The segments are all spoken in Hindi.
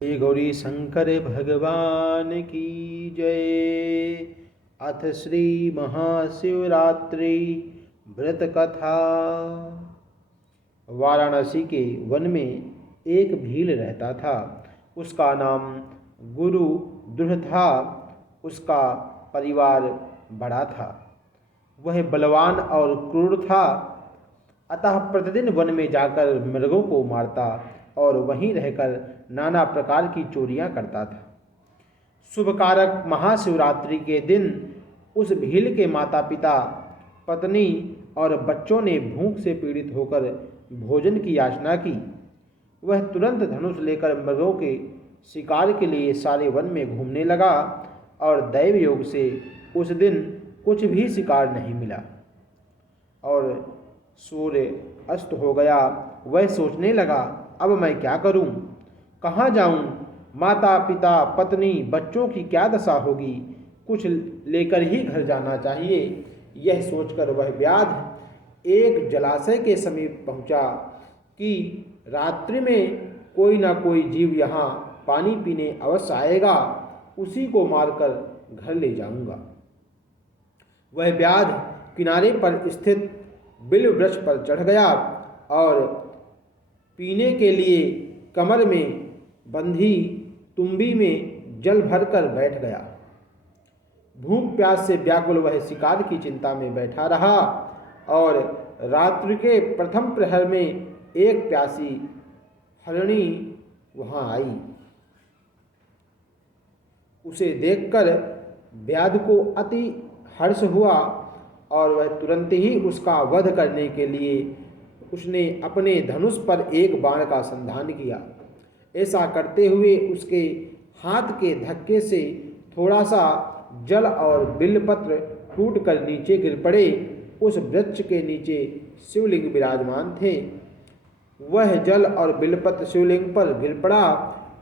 श्री गौरी शंकर भगवान की जय। अथ श्री महाशिवरात्रि व्रत कथा। वाराणसी के वन में एक भील रहता था। उसका नाम गुरु दृढ़ था। उसका परिवार बड़ा था। वह बलवान और क्रूर था। अतः प्रतिदिन वन में जाकर मृगों को मारता और वहीं रहकर नाना प्रकार की चोरियां करता था। शुभकारक महाशिवरात्रि के दिन उस भील के माता पिता, पत्नी और बच्चों ने भूख से पीड़ित होकर भोजन की याचना की। वह तुरंत धनुष लेकर मृगों के शिकार के लिए सारे वन में घूमने लगा और दैव योग से उस दिन कुछ भी शिकार नहीं मिला। और सूर्य अस्त हो गया। वह सोचने लगा, अब मैं क्या करूं, कहाँ जाऊं, माता पिता पत्नी बच्चों की क्या दशा होगी, कुछ लेकर ही घर जाना चाहिए। यह सोचकर वह व्याध एक जलाशय के समीप पहुंचा कि रात्रि में कोई ना कोई जीव यहाँ पानी पीने अवश्य आएगा, उसी को मारकर घर ले जाऊंगा। वह व्याध किनारे पर स्थित बिल्व वृक्ष पर चढ़ गया और पीने के लिए कमर में बंधी तुम्बी में जल भरकर बैठ गया। भूख प्यास से व्याकुल वह शिकार की चिंता में बैठा रहा और रात्रि के प्रथम प्रहर में एक प्यासी हरिणी वहां आई। उसे देखकर व्याध को अति हर्ष हुआ और वह तुरंत ही उसका वध करने के लिए उसने अपने धनुष पर एक बाण का संधान किया। ऐसा करते हुए उसके हाथ के धक्के से थोड़ा सा जल और बिल्वपत्र टूटकर नीचे गिर पड़े। उस वृक्ष के नीचे शिवलिंग विराजमान थे। वह जल और बिल्वपत्र शिवलिंग पर गिर पड़ा।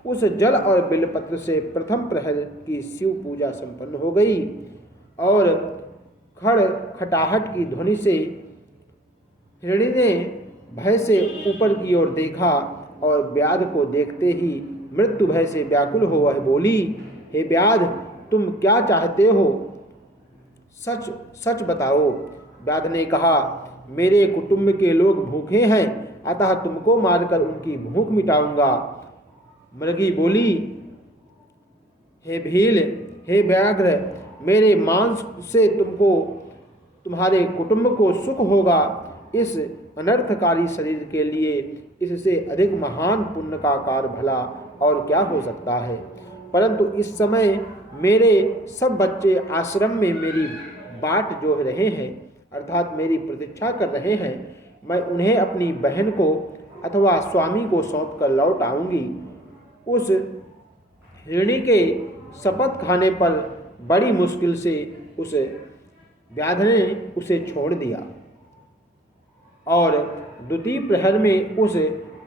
उस जल और बिल्वपत्र से प्रथम प्रहर की शिव पूजा संपन्न हो गई और खड़ खटाहट की ध्वनि से हिरणी ने भय से ऊपर की ओर देखा और व्याध को देखते ही मृत्यु भय से व्याकुल हो वह बोली, हे व्याध, तुम क्या चाहते हो, सच सच बताओ। व्याध ने कहा, मेरे कुटुंब के लोग भूखे हैं, अतः तुमको मारकर उनकी भूख मिटाऊंगा। मृगी बोली, हे भील, हे व्याघ्र, मेरे मांस से तुम्हारे कुटुंब को सुख होगा। इस अनर्थकारी शरीर के लिए इससे अधिक महान पुण्य का कार्य भला और क्या हो सकता है। परंतु इस समय मेरे सब बच्चे आश्रम में मेरी बाट जोह रहे हैं, अर्थात मेरी प्रतीक्षा कर रहे हैं। मैं उन्हें अपनी बहन को अथवा स्वामी को सौंप कर लौट आऊँगी। उस हिरणी के शपथ खाने पर बड़ी मुश्किल से उस व्याध ने उसे छोड़ दिया और द्वितीय प्रहर में उस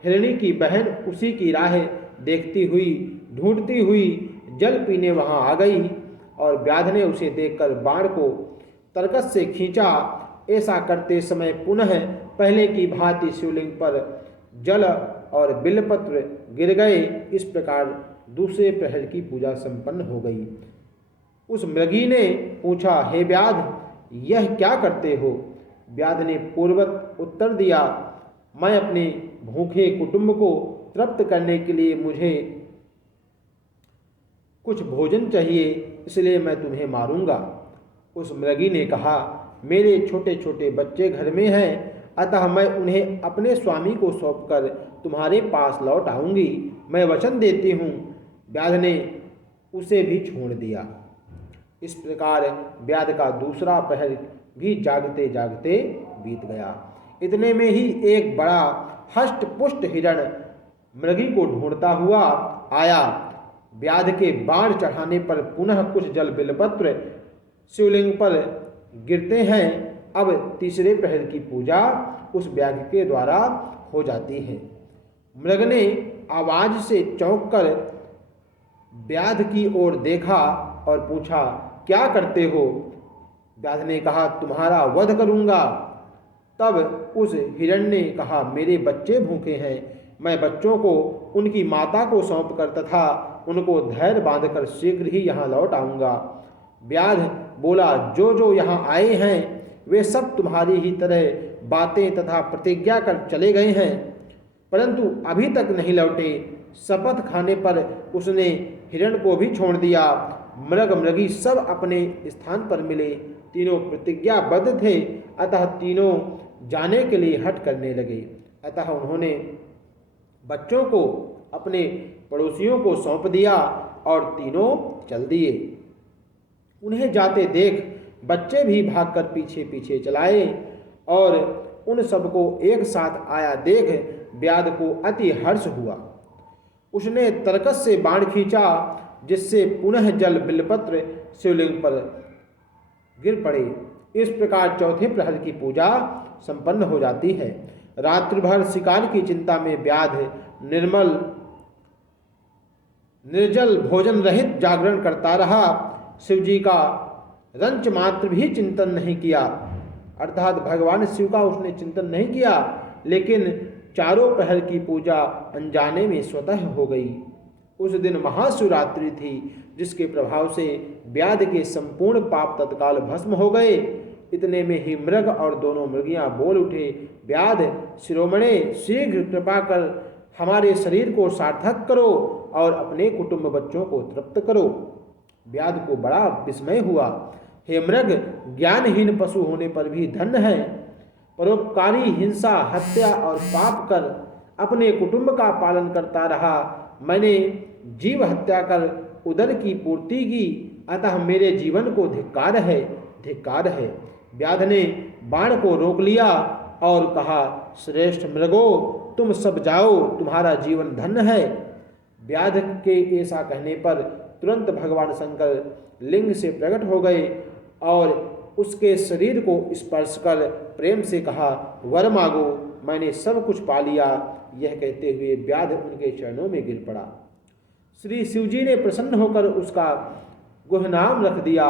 हिरणी की बहन उसी की राह देखती हुई ढूंढती हुई जल पीने वहां आ गई और व्याध ने उसे देखकर बाण को तरकस से खींचा। ऐसा करते समय पुनः पहले की भांति शिवलिंग पर जल और बिल्वपत्र गिर गए। इस प्रकार दूसरे प्रहर की पूजा संपन्न हो गई। उस मृगी ने पूछा, हे व्याध, यह क्या करते हो। व्याध ने पूर्ववत उत्तर दिया, मैं अपने भूखे कुटुंब को तृप्त करने के लिए मुझे कुछ भोजन चाहिए, इसलिए मैं तुम्हें मारूंगा। उस मृगी ने कहा, मेरे छोटे छोटे बच्चे घर में हैं, अतः मैं उन्हें अपने स्वामी को सौंपकर तुम्हारे पास लौट आऊंगी। मैं वचन देती हूँ। व्याध ने उसे भी छोड़ दिया। इस प्रकार व्याध का दूसरा प्रहर भी जागते जागते बीत गया। इतने में ही एक बड़ा हष्ट पुष्ट हिरण मृगी को ढूंढता हुआ आया। व्याध के बाण चढ़ाने पर पुनः कुछ जल बिल्वपत्र शिवलिंग पर गिरते हैं। अब तीसरे प्रहर की पूजा उस व्याघ के द्वारा हो जाती है। मृग ने आवाज से चौंककर व्याध की ओर देखा और पूछा, क्या करते हो। व्याध ने कहा, तुम्हारा वध करूंगा। तब उस हिरण ने कहा, मेरे बच्चे भूखे हैं, मैं बच्चों को उनकी माता को सौंप कर तथा उनको धैर्य बांधकर शीघ्र ही यहाँ लौट आऊँगा। व्याध बोला, जो जो यहाँ आए हैं वे सब तुम्हारी ही तरह बातें तथा प्रतिज्ञा कर चले गए हैं, परंतु अभी तक नहीं लौटे। शपथ खाने पर उसने हिरण को भी छोड़ दिया। मृग मृगी सब अपने स्थान पर मिले। तीनों प्रतिज्ञाबद्ध थे, अतः तीनों जाने के लिए हट करने लगे। अतः उन्होंने बच्चों को अपने पड़ोसियों को सौंप दिया और तीनों चल दिए। उन्हें जाते देख बच्चे भी भागकर पीछे पीछे चलाए और उन सबको एक साथ आया देख व्याध को अति हर्ष हुआ। उसने तरकस से बाण खींचा, जिससे पुनः जल बिल्वपत्र शिवलिंग पर गिर पड़े। इस प्रकार चौथे प्रहर की पूजा संपन्न हो जाती है। रात्रि भर शिकार की चिंता में व्याध निर्जल भोजन रहित जागरण करता रहा। शिवजी का रंच मात्र भी चिंतन नहीं किया, अर्थात भगवान शिव का उसने चिंतन नहीं किया, लेकिन चारों प्रहर की पूजा अनजाने में स्वतः हो गई। उस दिन महाशिवरात्रि थी, जिसके प्रभाव से व्याध के संपूर्ण पाप तत्काल भस्म हो गए। इतने में ही मृग और दोनों मृगियां बोल उठे, व्याध शिरोमणे, शीघ्र कृपा कर हमारे शरीर को सार्थक करो और अपने कुटुंब बच्चों को तृप्त करो। व्याध को बड़ा विस्मय हुआ। हे मृग, ज्ञानहीन पशु होने पर भी धन्य है। परोपकारी, हिंसा, हत्या और पाप कर अपने कुटुंब का पालन करता रहा। मैंने जीव हत्या कर उदर की पूर्ति की, अतः मेरे जीवन को धिक्कार है, धिक्कार है। व्याध ने बाण को रोक लिया और कहा, श्रेष्ठ मृगो, तुम सब जाओ, तुम्हारा जीवन धन्य है। व्याध के ऐसा कहने पर तुरंत भगवान शंकर लिंग से प्रकट हो गए और उसके शरीर को स्पर्श कर प्रेम से कहा, वर मांगो, मैंने सब कुछ पा लिया। यह कहते हुए व्याध उनके चरणों में गिर पड़ा। श्री शिवजी ने प्रसन्न होकर उसका गुहनाम रख दिया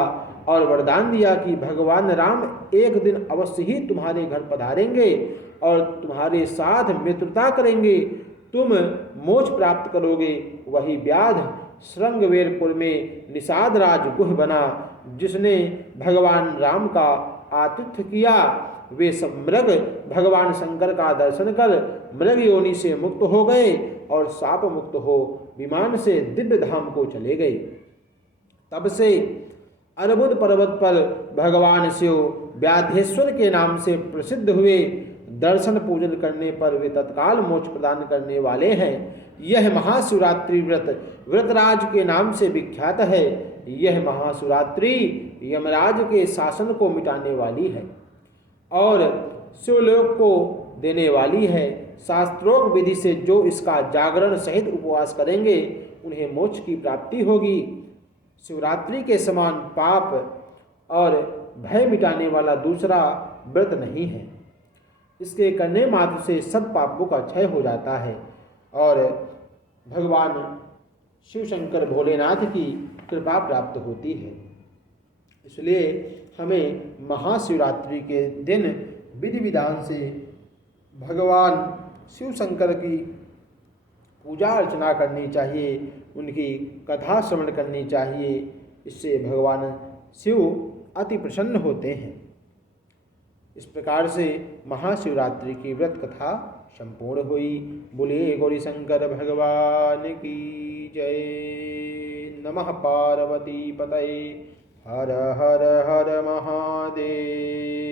और वरदान दिया कि भगवान राम एक दिन अवश्य ही तुम्हारे घर पधारेंगे और तुम्हारे साथ मित्रता करेंगे। तुम मोक्ष प्राप्त करोगे। वही व्याध श्रृंगवेरपुर में निषाद राज गुह बना, जिसने भगवान राम का आतिथ्य किया। वे सब मृग भगवान शंकर का दर्शन कर मृग योनि से मुक्त हो गए और शाप मुक्त हो विमान से दिव्य धाम को चले गए। तब से अर्बुद पर्वत पर भगवान शिव व्याधेश्वर के नाम से प्रसिद्ध हुए। दर्शन पूजन करने पर वे तत्काल मोक्ष प्रदान करने वाले हैं। यह महाशिवरात्रि व्रतराज के नाम से विख्यात है। यह महाशिवरात्रि यमराज के शासन को मिटाने वाली है और शिवलोक को देने वाली है। शास्त्रोक्त विधि से जो इसका जागरण सहित उपवास करेंगे, उन्हें मोक्ष की प्राप्ति होगी। शिवरात्रि के समान पाप और भय मिटाने वाला दूसरा व्रत नहीं है। इसके करने मात्र से सब पापों का क्षय हो जाता है और भगवान शिव शंकर भोलेनाथ की कृपा प्राप्त होती है। इसलिए हमें महाशिवरात्रि के दिन विधि विधान से भगवान शिव शंकर की पूजा अर्चना करनी चाहिए, उनकी कथा श्रवण करनी चाहिए। इससे भगवान शिव अति प्रसन्न होते हैं। इस प्रकार से महाशिवरात्रि की व्रत कथा संपूर्ण हुई। बोलिए गौरी शंकर भगवान की जय। नमः पार्वती पतये। हर हर हर महादेव।